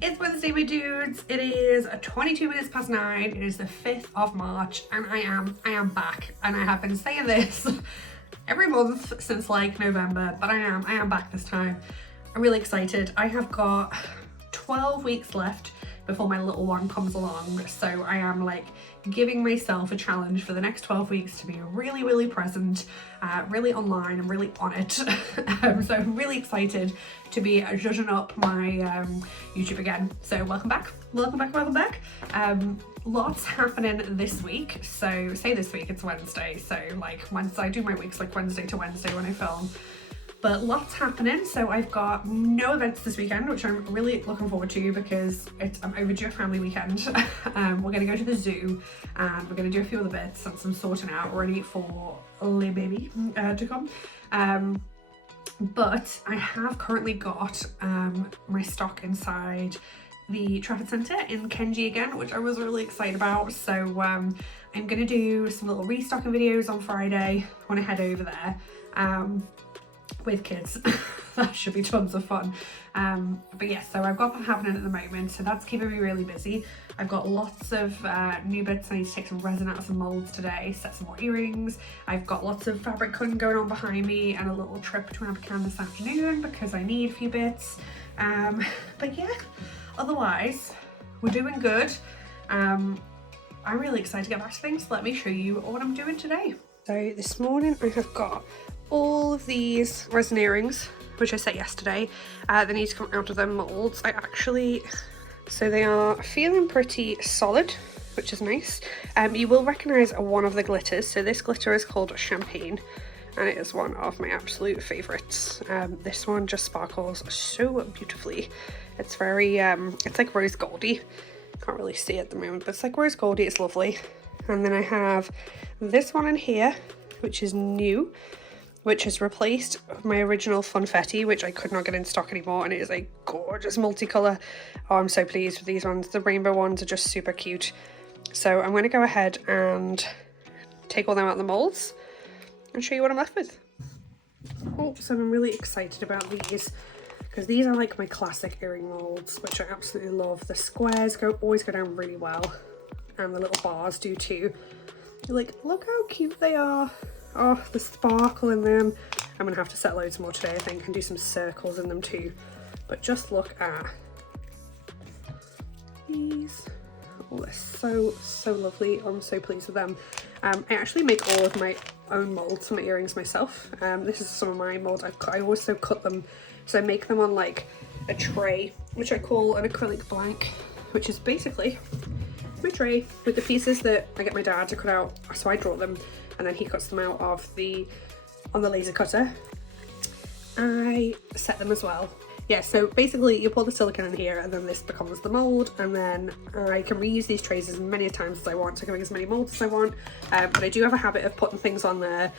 It's Wednesday, my dudes. It is 22 minutes past 9. It is the 5th of March, and I am back. And I have been saying this every month since like November, but I am back this time. I'm really excited. I have got 12 weeks left before my little one comes along, so I am like giving myself a challenge for the next 12 weeks to be really present, really online and really on it. So I'm really excited to be zhuzhing up my YouTube again. So welcome back. Lots happening this week. So say this week, it's Wednesday, so like Wednesday, I do my weeks like Wednesday to Wednesday when I film. But lots happening, so I've got no events this weekend, which I'm really looking forward to because I'm overdue a family weekend. We're going to go to the zoo and we're going to do a few other bits and some sorting out ready for little baby to come. But I have currently got my stock inside the Trafford Centre in Kenji again, which I was really excited about. So I'm going to do some little restocking videos on Friday when I head over there. With kids. That should be tons of fun. But yeah, so I've got that happening at the moment, so that's keeping me really busy. I've got lots of new bits. I need to take some resin out of some molds today, set some more earrings. I've got lots of fabric cutting going on behind me and a little trip to Abercan this afternoon because I need a few bits. But yeah, otherwise we're doing good. I'm really excited to get back to things. Let me show you what I'm doing today. So this morning I have got all of these resin earrings, which I set yesterday. They need to come out of their molds. So they are feeling pretty solid, which is nice. You will recognise one of the glitters. So this glitter is called Champagne, and it is one of my absolute favourites. This one just sparkles so beautifully. It's very, it's like rose goldy. Can't really see it at the moment, but it's like rose goldy. It's lovely. And then I have this one in here, which is new, which has replaced my original Funfetti, which I could not get in stock anymore, and it is a gorgeous multicolour. Oh, I'm so pleased with these ones. The rainbow ones are just super cute. So I'm going to go ahead and take all them out of the molds and show you what I'm left with. Oh, so I'm really excited about these because these are like my classic earring molds, which I absolutely love. The squares always go down really well, and the little bars do too. Like, look how cute they are. Oh, the sparkle in them. I'm gonna have to set loads more today, I think, and do some circles in them too. But just look at these. Oh, they're so lovely. I'm so pleased with them. I actually make all of my own molds for my earrings myself. This is some of my molds. I also cut them, so I make them on like a tray, which I call an acrylic blank, which is basically my tray with the pieces that I get my dad to cut out. So I draw them and then he cuts them out of on the laser cutter. I set them as well. Yeah, so basically you pour the silicone in here and then this becomes the mold, and then I can reuse these trays as many times as I want. So I can make as many molds as I want, but I do have a habit of putting things on there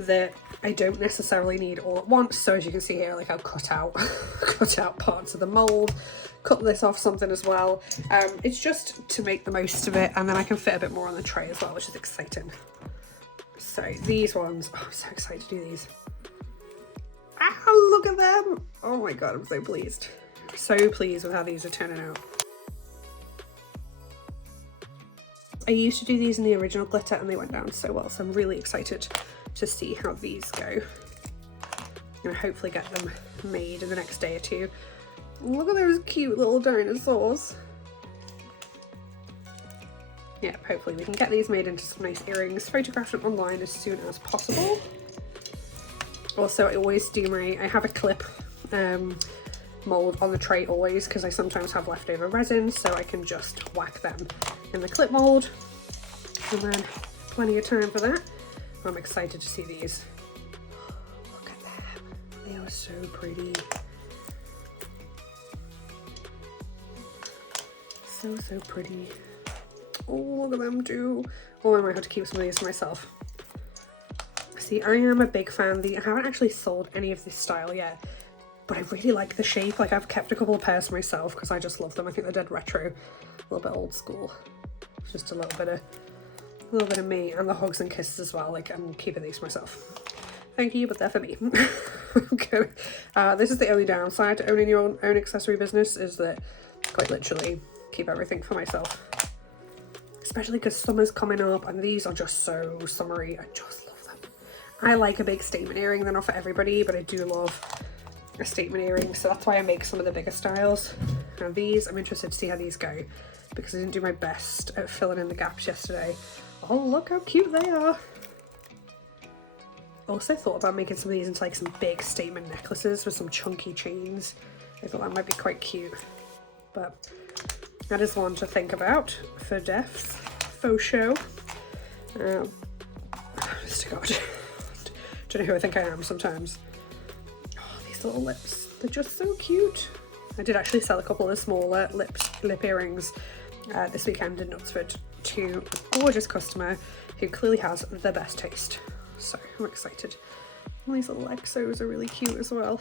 that I don't necessarily need all at once. So as you can see here, like I'll cut out parts of the mold, cut this off something as well. It's just to make the most of it, and then I can fit a bit more on the tray as well, which is exciting. So these ones, oh, I'm so excited to do these. Ow, look at them. Oh my god, I'm so pleased. So pleased with how these are turning out. I used to do these in the original glitter and they went down so well, so I'm really excited to see how these go. I'm gonna hopefully get them made in the next day or two. Look at those cute little dinosaurs. Yeah, hopefully we can get these made into some nice earrings, photograph them online as soon as possible. Also, I have a clip mold on the tray always, because I sometimes have leftover resin, so I can just whack them in the clip mold, and then plenty of time for that. I'm excited to see these. Look at them, they are so pretty. So pretty. Oh, look at them too. Oh, I might have to keep some of these for myself. See, I am a big fan. I haven't actually sold any of this style yet, but I really like the shape. Like, I've kept a couple of pairs for myself because I just love them. I think they're dead retro, a little bit old school. Just a little bit of me, and the hugs and kisses as well. Like, I'm keeping these for myself. Thank you, but they're for me. Okay. This is the only downside to owning your own accessory business, is that quite literally keep everything for myself. Especially because summer's coming up and these are just so summery. I just love them. I like a big statement earring. They're not for everybody, but I do love a statement earring. So that's why I make some of the bigger styles. Now these, I'm interested to see how these go because I didn't do my best at filling in the gaps yesterday. Oh, look how cute they are. Also thought about making some of these into like some big statement necklaces with some chunky chains. I thought that might be quite cute. But that is one to think about for Def's faux show. Mr. God. Don't know who I think I am sometimes. Oh, these little lips. They're just so cute. I did actually sell a couple of smaller lip earrings this weekend in Knutsford to a gorgeous customer who clearly has the best taste. So I'm excited. And these little XOs are really cute as well.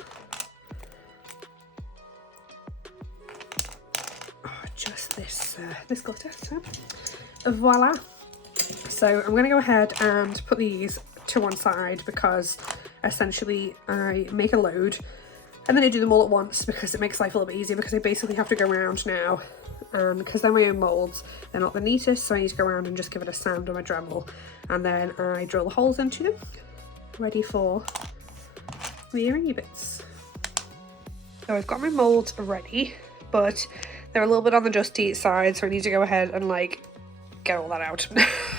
Oh, just this glitter. So voila. So I'm going to go ahead and put these to one side because essentially I make a load and then I do them all at once because it makes life a little bit easier because I basically have to go around now because they're my own moulds. They're not the neatest, so I need to go around and just give it a sand on my Dremel and then I drill the holes into them, ready for the earringy bits. So I've got my moulds ready, but they're a little bit on the dusty side, so I need to go ahead and like get all that out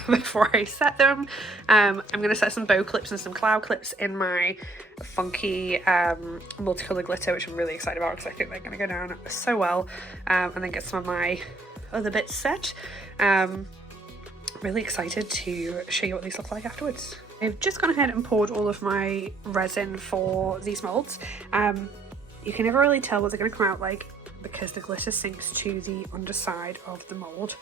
before I set them. I'm going to set some bow clips and some cloud clips in my funky multicolored glitter, which I'm really excited about because I think they're going to go down so well, and then get some of my other bits set. Really excited to show you what these look like afterwards. I've just gone ahead and poured all of my resin for these molds. You can never really tell what they're going to come out like because the glitter sinks to the underside of the mold,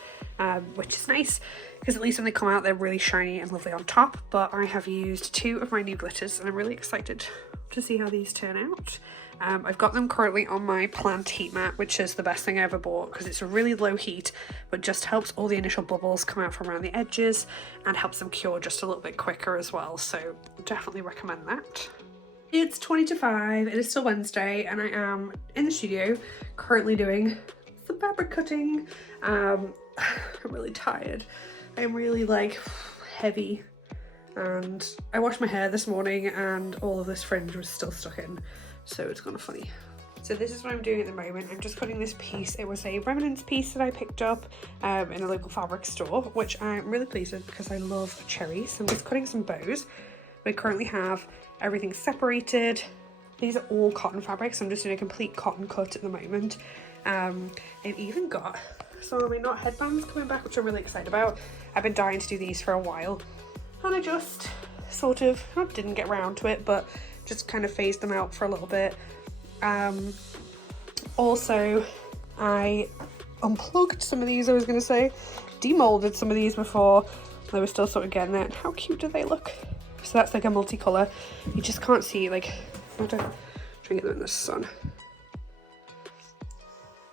which is nice because at least when they come out they're really shiny and lovely on top. But I have used 2 of my new glitters and I'm really excited to see how these turn out. I've got them currently on my plant heat mat, which is the best thing I ever bought because it's a really low heat but just helps all the initial bubbles come out from around the edges and helps them cure just a little bit quicker as well, so definitely recommend that. It's 20 to 5, it is still Wednesday and I am in the studio currently doing some fabric cutting. I'm really tired. I'm really like heavy and I washed my hair this morning and all of this fringe was still stuck in, so it's kind of funny. So this is what I'm doing at the moment. I'm just cutting this piece. It was a remnants piece that I picked up in a local fabric store, which I'm really pleased with because I love cherries. So I'm just cutting some bows. We currently have everything separated. These are all cotton fabrics. I'm just doing a complete cotton cut at the moment. I've even got some of my knot headbands coming back, which I'm really excited about. I've been dying to do these for a while and I just sort of didn't get around to it, but just kind of phased them out for a little bit. Also I unplugged some of these, I was going to say demolded some of these before they were still sort of getting there. How cute do they look? So that's like a multicolour. You just can't see, like, I don't try and get them in the sun.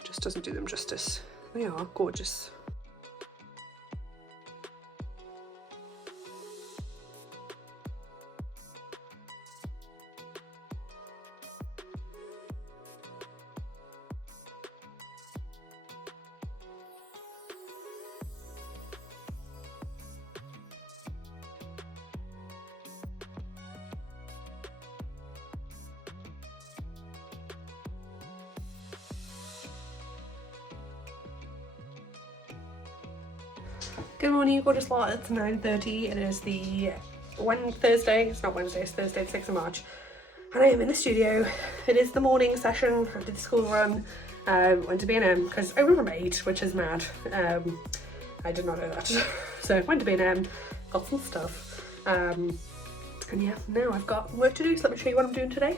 Just doesn't do them justice. They are gorgeous. Good morning, gorgeous lot. It's 9:30. It is the Thursday. It's not Wednesday, it's Thursday, the 6th of March. And I am in the studio. It is the morning session. I did the school run, went to B&M because I remember 8, which is mad. I did not know that. So I went to B&M, got some stuff. And yeah, now I've got work to do, so let me show you what I'm doing today.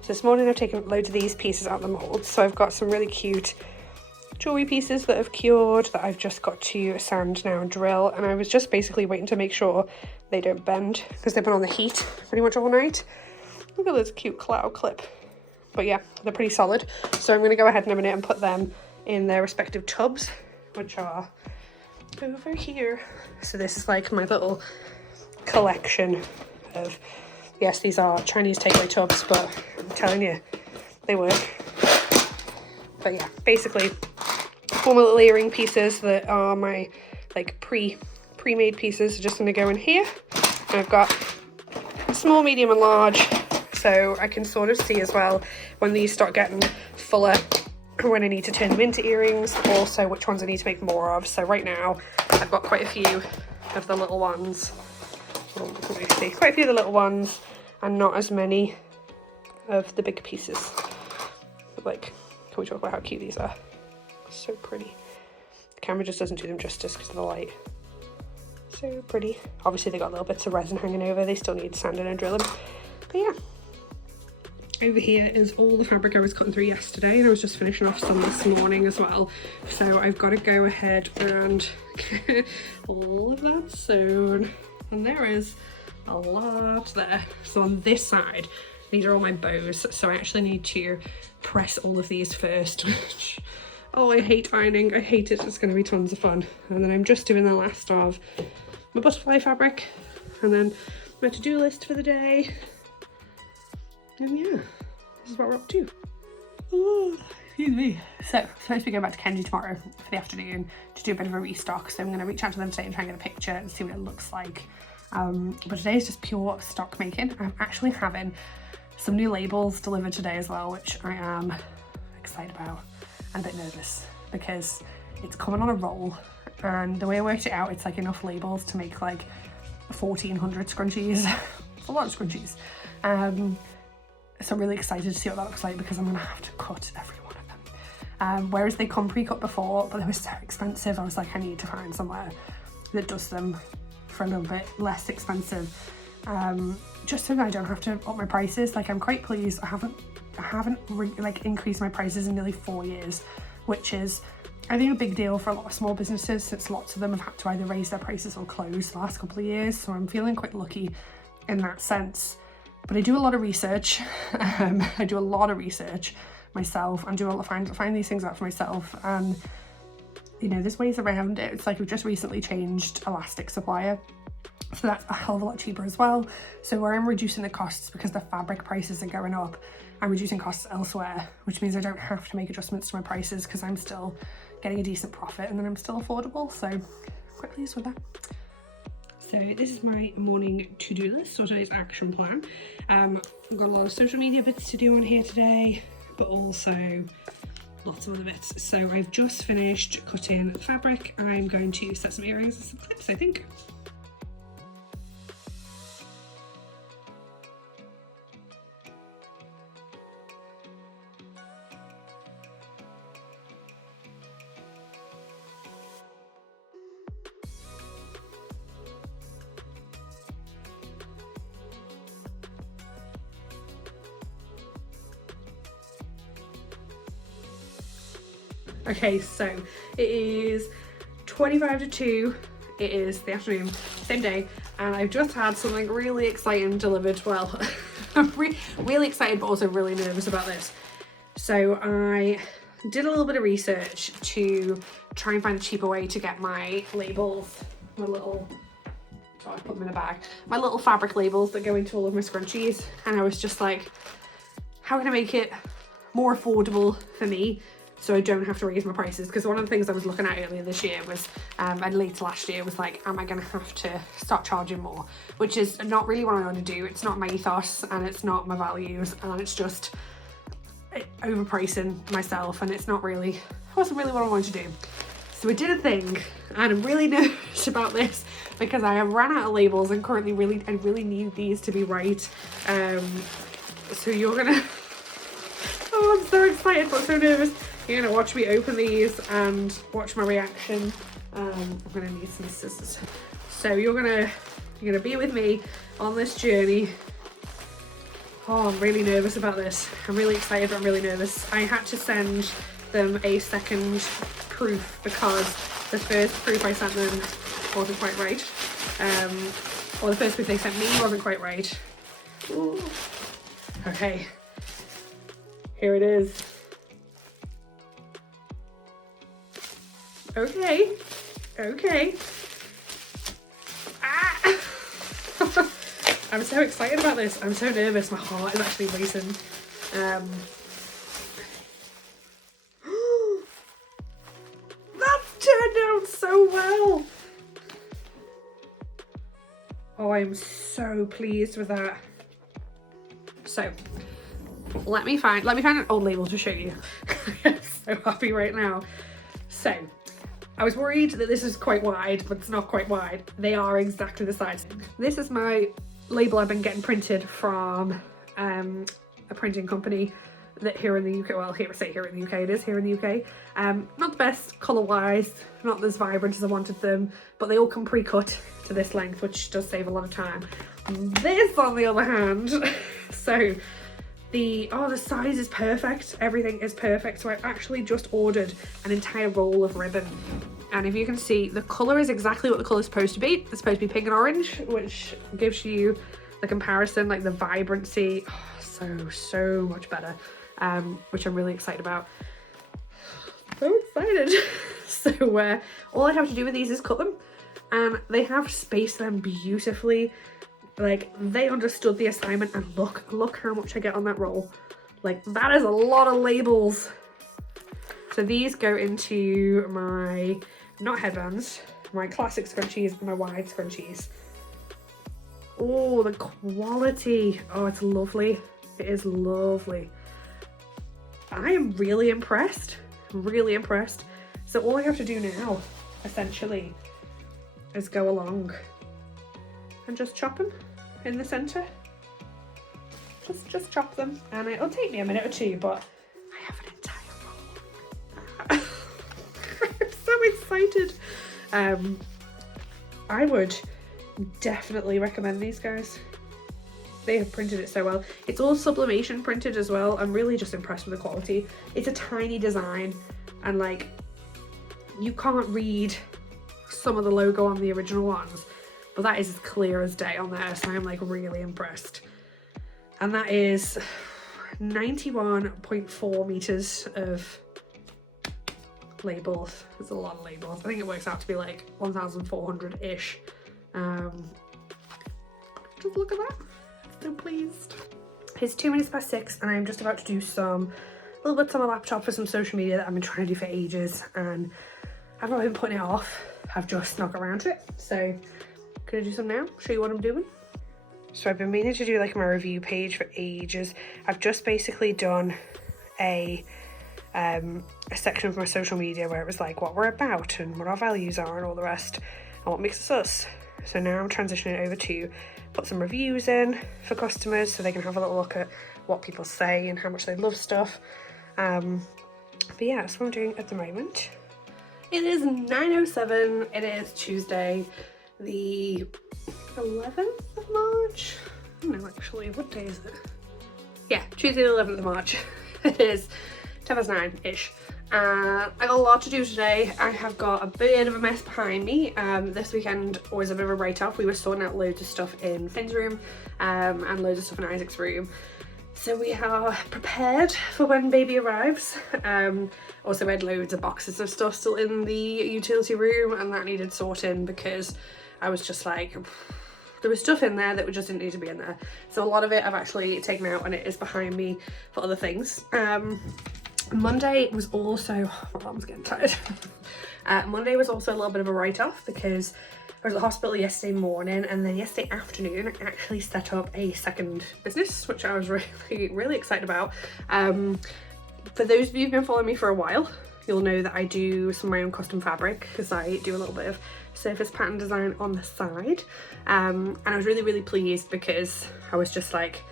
So this morning I've taken loads of these pieces out of the mould. So I've got some really cute jewelry pieces that have cured that I've just got to sand now and drill, and I was just basically waiting to make sure they don't bend because they've been on the heat pretty much all night. Look at this cute cloud clip. But yeah, they're pretty solid, so I'm going to go ahead in a minute and put them in their respective tubs, which are over here. So this is like my little collection of, yes, these are Chinese takeaway tubs, but I'm telling you, they work. But yeah, basically 4 little earring pieces that are my like pre-made pieces are just going to go in here. And I've got small, medium and large, so I can sort of see as well when these start getting fuller when I need to turn them into earrings, also which ones I need to make more of. So right now I've got quite a few of the little ones. Let me see, quite a few of the little ones and not as many of the big pieces. Like, can we talk about how cute these are? So pretty. The camera just doesn't do them justice because of the light. So pretty. Obviously they got little bits of resin hanging over. They still need sanding and drilling. But yeah. Over here is all the fabric I was cutting through yesterday, and I was just finishing off some this morning as well. So I've got to go ahead and get all of that sewn. And there is a lot there. So on this side, these are all my bows. So I actually need to press all of these first. Oh, I hate ironing. I hate it. It's going to be tons of fun. And then I'm just doing the last of my butterfly fabric. And then my to-do list for the day. And yeah, this is what we're up to. Oh, excuse me. So, I'm supposed to be going back to Kenji tomorrow for the afternoon to do a bit of a restock. So I'm going to reach out to them today and try and get a picture and see what it looks like. But today is just pure stock making. I'm actually having some new labels delivered today as well, which I am excited about and a bit nervous because it's coming on a roll. And the way I worked it out, it's like enough labels to make like 1,400 scrunchies. It's a lot of scrunchies. So I'm really excited to see what that looks like because I'm going to have to cut every one of them. Whereas they come pre-cut before, but they were so expensive, I was like, I need to find somewhere that does them for a little bit less expensive. Just so that I don't have to up my prices. Like, I'm quite pleased. I haven't increased my prices in nearly 4 years, which is, I think, a big deal for a lot of small businesses, since lots of them have had to either raise their prices or close the last couple of years. So I'm feeling quite lucky in that sense. But I do a lot of research. I do a lot of research myself and find these things out for myself. And you know, there's ways around it. It's like we've just recently changed elastic supplier, so that's a hell of a lot cheaper as well. So where I'm reducing the costs because the fabric prices are going up, I'm reducing costs elsewhere, which means I don't have to make adjustments to my prices because I'm still getting a decent profit and then I'm still affordable. So I'm quite pleased with that. So this is my morning to-do list, or today's action plan. I've got a lot of social media bits to do on here today, but also lots of other bits. So I've just finished cutting the fabric. I'm going to set some earrings and some clips, I think. Okay, so it is 25 to 2. It is the afternoon, same day, and I've just had something really exciting delivered. Well, I'm really excited, but also really nervous about this. So I did a little bit of research to try and find a cheaper way to get my labels, I put them in a bag, my little fabric labels that go into all of my scrunchies, and I was just like, how can I make it more affordable for me so I don't have to raise my prices? Because one of the things I was looking at earlier this year was, and later last year, was like, am I going to have to start charging more? Which is not really what I want to do. It's not my ethos and it's not my values, and it's just overpricing myself, and it wasn't really what I wanted to do. So I did a thing, and I'm really nervous about this because I have ran out of labels and currently I really need these to be right. So you're gonna, oh, I'm so excited but so nervous. You're gonna watch me open these and watch my reaction. I'm gonna need some scissors. So you're gonna be with me on this journey. Oh, I'm really nervous about this. I'm really excited, but I'm really nervous. I had to send them a second proof because the first proof I sent them wasn't quite right. Or the first proof they sent me wasn't quite right. Ooh. Okay, here it is. Okay. Ah! I'm so excited about this. I'm so nervous. My heart is actually racing. so well. Oh, I'm so pleased with that. So let me find an old label to show you. I'm so happy right now. So I was worried that this is quite wide, but it's not quite wide. They are exactly the size. This is my label I've been getting printed from a printing company that here in the UK, well, here in the UK, it is here in the UK. Not the best colour-wise, not as vibrant as I wanted them, but they all come pre-cut to this length, which does save a lot of time. This, on the other hand, so the size is perfect, everything is perfect. So I actually just ordered an entire roll of ribbon. And if you can see, the colour is exactly what the colour is supposed to be. It's supposed to be pink and orange, which gives you the comparison, like the vibrancy, so much better, which I'm really excited about. So excited. So all I have to do with these is cut them, and they have spaced them beautifully. Like, they understood the assignment, and look how much I get on that roll. Like, that is a lot of labels. So these go into my, not headbands, my classic scrunchies and my wide scrunchies. Oh, the quality. Oh, it's lovely. It is lovely. I am really impressed. Really impressed. So all I have to do now, essentially, is go along and just chop them in the centre. Just chop them, and it'll take me a minute or two, but I have an entire roll. I'm so excited. I would definitely recommend these guys. They have printed it so well. It's all sublimation printed as well. I'm really just impressed with the quality. It's a tiny design, and like, you can't read some of the logo on the original ones, but that is as clear as day on there, so I'm like really impressed. And that is 91.4 meters of labels. It's a lot of labels. I think it works out to be like 1,400-ish. Just look at that. I'm so pleased. It's 2 minutes past 6, and I'm just about to do some little bits on my laptop for some social media that I've been trying to do for ages, and I've not been putting it off. I've just snuck around to it. So can I do some now? Show you what I'm doing. So I've been meaning to do like my review page for ages. I've just basically done a section of my social media where it was like what we're about and what our values are and all the rest, and what makes us us. So now I'm transitioning over to put some reviews in for customers so they can have a little look at what people say and how much they love stuff. But yeah, that's what I'm doing at the moment. It is 9:07. It is Tuesday, the 11th of March. I don't know actually, what day is it? Yeah, Tuesday the 11th of March. It is 9:10-ish. I got a lot to do today. I have got a bit of a mess behind me. This weekend was a bit of a write-off. We were sorting out loads of stuff in Finn's room and loads of stuff in Isaac's room. So we are prepared for when baby arrives. Also we had loads of boxes of stuff still in the utility room, and that needed sorting because I was just like, there was stuff in there that just didn't need to be in there. So a lot of it I've actually taken out and it is behind me for other things. Monday was also, my arm's getting tired. Monday was also a little bit of a write-off because I was at the hospital yesterday morning, and then yesterday afternoon I actually set up a second business, which I was really excited about. For those of you who've been following me for a while, you'll know that I do some of my own custom fabric because I do a little bit of surface pattern design on the side. And I was really pleased because I was just like,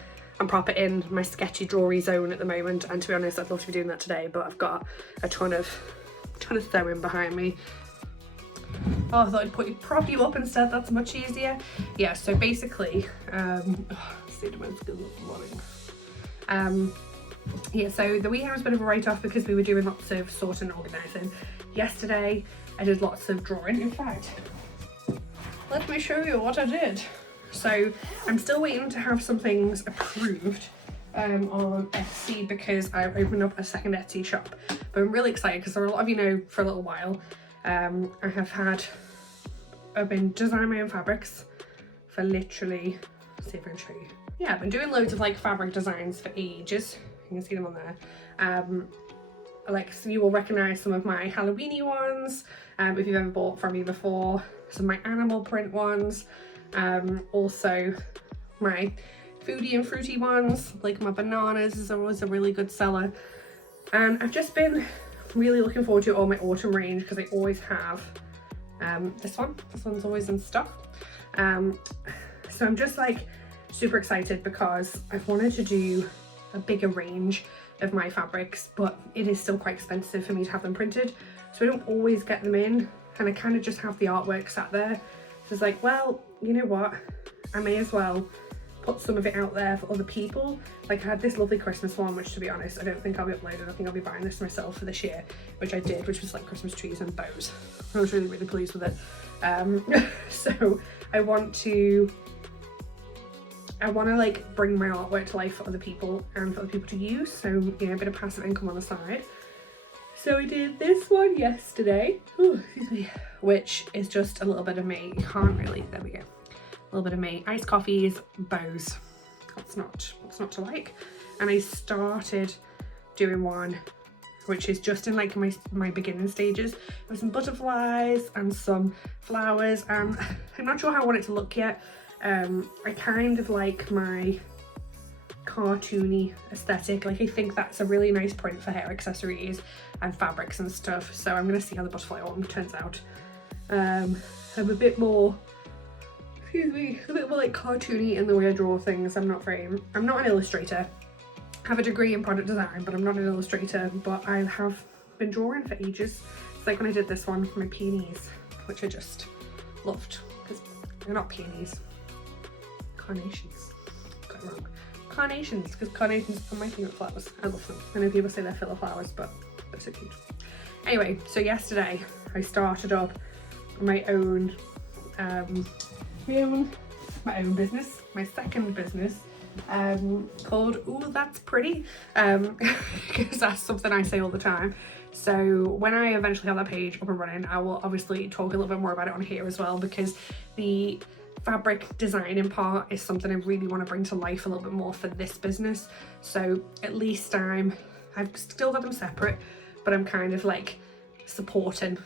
I'm proper in my sketchy drawery zone at the moment, and to be honest I'd love to be doing that today, but I've got a ton of sewing behind me. Oh, I thought I'd prop you up instead, that's much easier. Yeah, so basically, yeah, so the weekend was a bit of a write-off because we were doing lots of sorting and organising. Yesterday I did lots of drawing. In fact, let me show you what I did. So I'm still waiting to have some things approved on Etsy because I've opened up a second Etsy shop. But I'm really excited because a lot of you know for a little while I've been designing my own fabrics for literally, let's see if I can show you. Yeah, I've been doing loads of like fabric designs for ages. You can see them on there. like, so you will recognize some of my Halloweeny ones, if you've ever bought from me before, some of my animal print ones, also my foodie and fruity ones, like my bananas is always a really good seller. And I've just been really looking forward to all my autumn range because I always have this one's always in stock. So I'm just like super excited because I've wanted to do a bigger range of my fabrics, but it is still quite expensive for me to have them printed, so I don't always get them in, and I kind of just have the artwork sat there. So it's like, well, you know what, I may as well put some of it out there for other people. Like I had this lovely Christmas one, which to be honest, I don't think I'll be uploading. I think I'll be buying this myself for this year, which I did, which was like Christmas trees and bows. I was really, really pleased with it. So I want to like bring my artwork to life for other people and for other people to use, so you know, a bit of passive income on the side. So I did this one yesterday, excuse me, which is just a little bit of me. You can't really, there we go, a little bit of me. Iced coffees, bows, what's not to like. And I started doing one which is just in like my beginning stages, with some butterflies and some flowers, and I'm not sure how I want it to look yet. I kind of like my cartoony aesthetic. Like I think that's a really nice print for hair accessories and fabrics and stuff, so I'm gonna see how the butterfly one turns out. I'm a bit more, excuse me, a bit more like cartoony in the way I draw things. I'm not an illustrator. I have a degree in product design, but I'm not an illustrator, but I have been drawing for ages. It's like when I did this one for my peonies, which I just loved, because they're not peonies, carnations. Got it wrong. Carnations, because carnations are my favourite flowers. I love them. I know people say they're filler flowers, but they're so cute. Anyway, so yesterday I started up my own business, my second business, called Ooh That's Pretty, because that's something I say all the time. So when I eventually have that page up and running, I will obviously talk a little bit more about it on here as well, because the fabric designing part is something I really want to bring to life a little bit more for this business. So at least I've still got them separate, but I'm kind of like supporting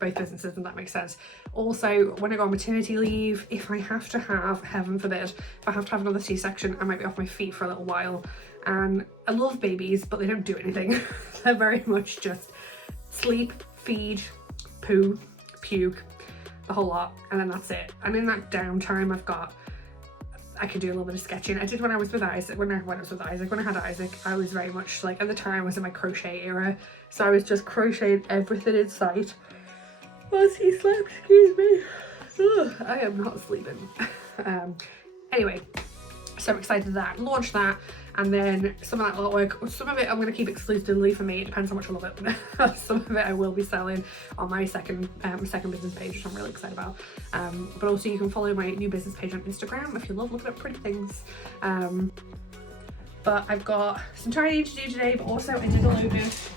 both businesses, and that makes sense. Also, when I go on maternity leave, if I have to have, heaven forbid, if I have to have another C-section, I might be off my feet for a little while. And I love babies, but they don't do anything. They're very much just sleep, feed, poo, puke, the whole lot, and then that's it. And in that downtime I can do a little bit of sketching. I did when I was with Isaac, when I had Isaac, I was very much like, at the time I was in my crochet era, so I was just crocheting everything in sight whilst he slept, excuse me. Ugh, I am not sleeping. Anyway, so I'm excited to that, launch that, and then some of that artwork, some of it I'm going to keep exclusively for me, it depends how much I love it. Some of it I will be selling on my second business page, which I'm really excited about. But also you can follow my new business page on Instagram if you love looking at pretty things. But I've got some tidying to do today, but also I did a load of,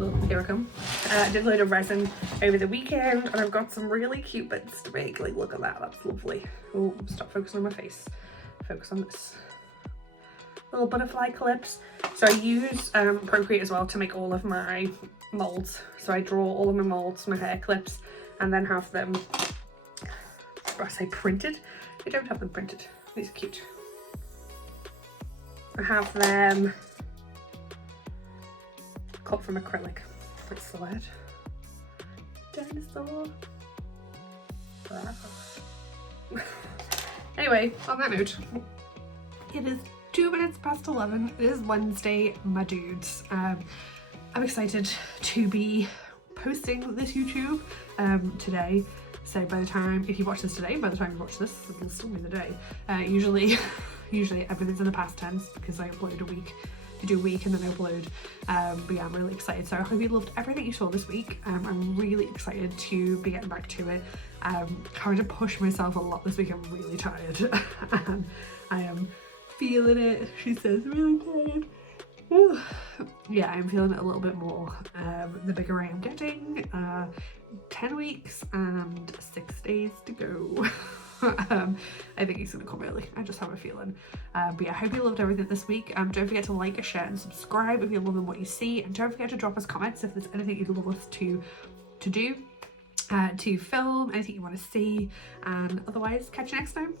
oh, here I come. I did a load of resin over the weekend, and I've got some really cute bits to make. Like, look at that, that's lovely. Oh, stop focusing on my face. Focus on this. Little butterfly clips. So I use Procreate as well to make all of my molds. So I draw all of my molds, my hair clips, and then have them, I say printed? I don't have them printed. These are cute. I have them cut from acrylic. That's the word. Dinosaur. Anyway, on that note, it is 2 minutes past 11. It is Wednesday, my dudes. I'm excited to be posting this YouTube today. So by the time, if you watch this today, by the time you watch this, it'll still be the day. Usually everything's in the past tense because I upload a week. I do a week and then upload. But yeah, I'm really excited. So I hope you loved everything you saw this week. I'm really excited to be getting back to it. Trying to push myself a lot this week. I'm really tired. And I am feeling it. She says really tired. Whew. Yeah, I'm feeling it a little bit more. The bigger I am getting. 10 weeks and 6 days to go. I think he's gonna come early. I just have a feeling. But yeah, I hope you loved everything this week. Don't forget to like, share and subscribe if you're loving what you see, and don't forget to drop us comments if there's anything you'd love us to do, to film, anything you want to see, and otherwise catch you next time.